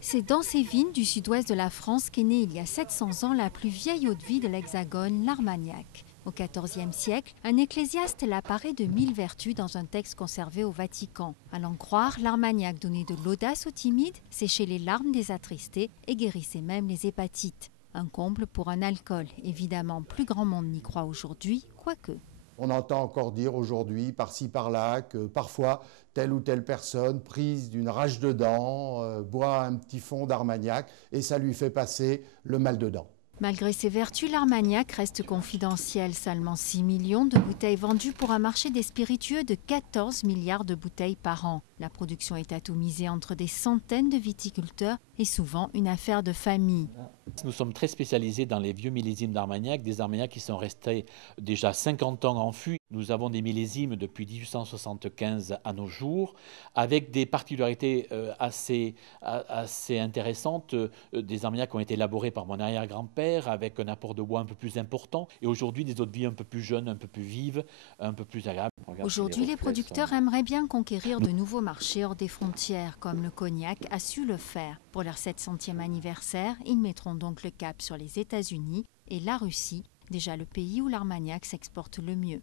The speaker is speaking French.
C'est dans ces vignes du sud-ouest de la France qu'est née il y a 700 ans la plus vieille eau-de-vie de l'Hexagone, l'Armagnac. Au XIVe siècle, un ecclésiaste la parait de 1000 vertus dans un texte conservé au Vatican. À l'en croire, l'Armagnac donnait de l'audace aux timides, séchait les larmes des attristés et guérissait même les hépatites. Un comble pour un alcool. Évidemment, plus grand monde n'y croit aujourd'hui, quoique. On entend encore dire aujourd'hui, par-ci par-là, que parfois telle ou telle personne, prise d'une rage de dents, boit un petit fond d'Armagnac et ça lui fait passer le mal de dents. Malgré ses vertus, l'Armagnac reste confidentiel. Seulement 6 millions de bouteilles vendues pour un marché des spiritueux de 14 milliards de bouteilles par an. La production est atomisée entre des centaines de viticulteurs et souvent une affaire de famille. Nous sommes très spécialisés dans les vieux millésimes d'Armagnac, des Armagnacs qui sont restés déjà 50 ans en fût. Nous avons des millésimes depuis 1875 à nos jours, avec des particularités assez intéressantes. Des Armagnacs qui ont été élaborés par mon arrière-grand-père, avec un apport de bois un peu plus important, et aujourd'hui des eaux-de-vie un peu plus jeunes, un peu plus vives, un peu plus agréables. Aujourd'hui, les producteurs aimeraient bien conquérir de nouveaux marchés hors des frontières, comme le Cognac a su le faire. Pour leur 700e anniversaire, ils mettront donc le cap sur les États-Unis et la Russie, déjà le pays où l'Armagnac s'exporte le mieux.